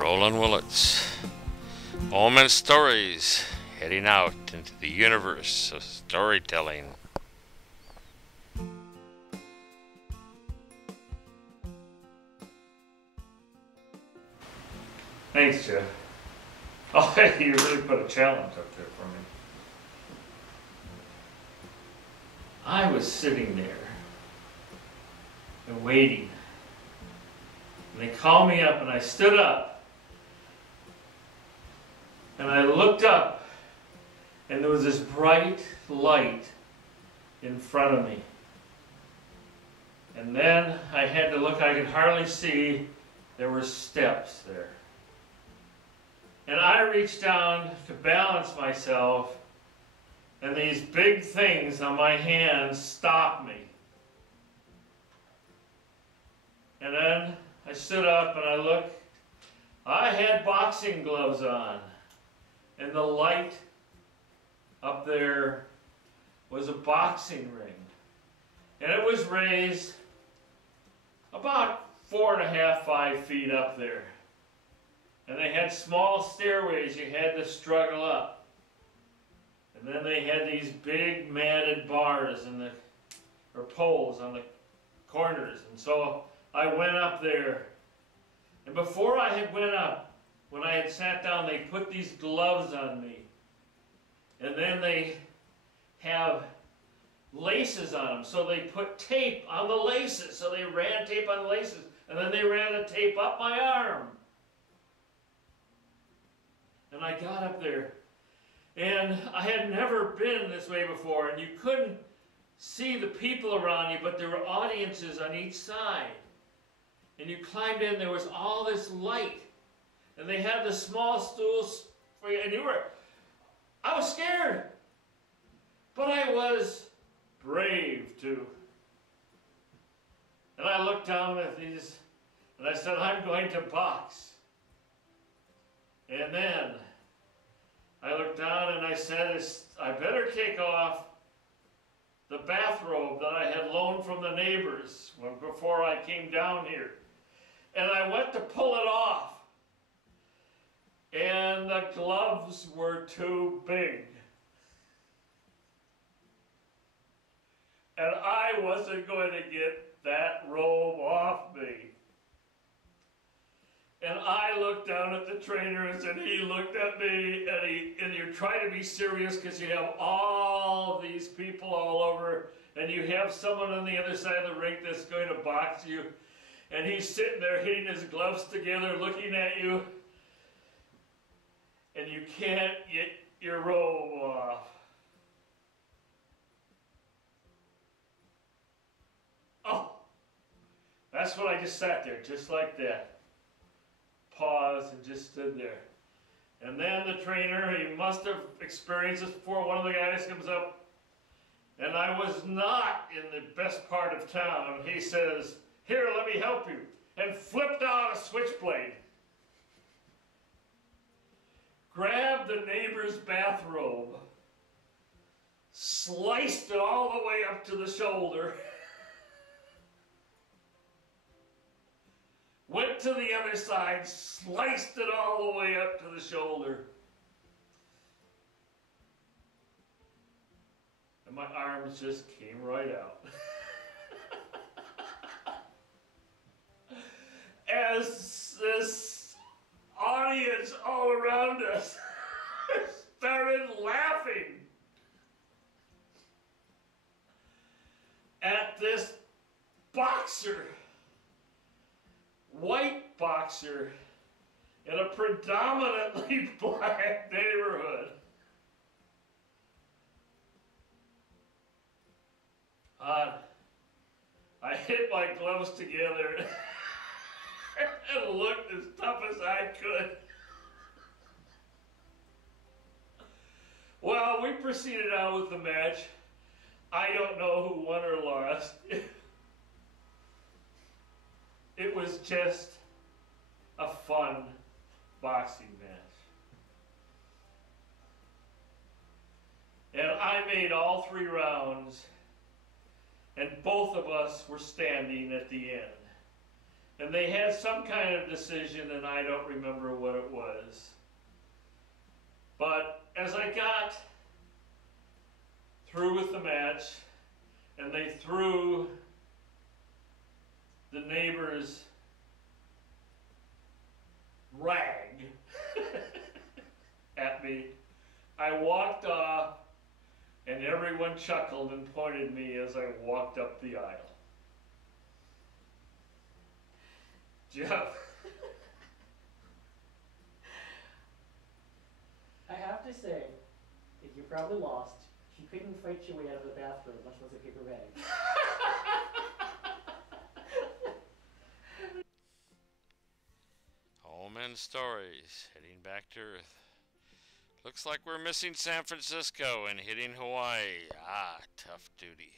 Roland Willits. Home and stories, heading out into the universe of storytelling. Thanks, Jeff. Oh, you really put a challenge up there for me. I was sitting there and waiting. And they called me up, and I stood up. And I looked up, and there was this bright light in front of me. And then I had to look, I could hardly see, there were steps there. And I reached down to balance myself, and these big things on my hands stopped me. And then I stood up and I looked. I had boxing gloves on, and the light up there was a boxing ring. And it was raised about 4.5, 5 feet up there. And they had small stairways you had to struggle up. And then they had these big matted bars or poles on the corners. And so I went up there. And before I had went up, when I had sat down, they put these gloves on me. And then they have laces on them. So they put tape on the laces. So they ran tape on the laces. And then they ran the tape up my arm. And I got up there, and I had never been this way before, and you couldn't see the people around you, but there were audiences on each side. And you climbed in, there was all this light, and they had the small stools for you, and I was scared, but I was brave too. And I looked down at these, and I said, I'm going to box. And then I looked down and I said, I better take off the bathrobe that I had loaned from the neighbors before I came down here. And I went to pull it off. And the gloves were too big. And I wasn't going to get that robe off me. And I looked down at the trainers, and he looked at me, and you try to be serious because you have all of these people all over, and you have someone on the other side of the rink that's going to box you, and he's sitting there hitting his gloves together, looking at you, and you can't get your robe off. Oh, that's when I just sat there, just like that. Paused and just stood there. And then the trainer, he must have experienced this before, one of the guys comes up, and I was not in the best part of town. He says, here, let me help you, and flipped out a switchblade. Grabbed the neighbor's bathrobe, sliced it all the way up to the shoulder, went to the other side, sliced it all the way up to the shoulder. And my arms just came right out. As this audience all around us started laughing at this boxer, white boxer in a predominantly black neighborhood. I hit my gloves together and looked as tough as I could. Well, we proceeded on with the match. I don't know who won or lost. It was just a fun boxing match. And I made all 3 rounds, and both of us were standing at the end. And they had some kind of decision, and I don't remember what it was. But as I got through with the match, and they threw the neighbor's rag at me, I walked off, and everyone chuckled and pointed at me as I walked up the aisle. Jeff. I have to say, if you probably lost, you couldn't fight your way out of the bathroom, much less a paper bag. Home and stories, heading back to Earth. Looks like we're missing San Francisco and hitting Hawaii. Ah, tough duty.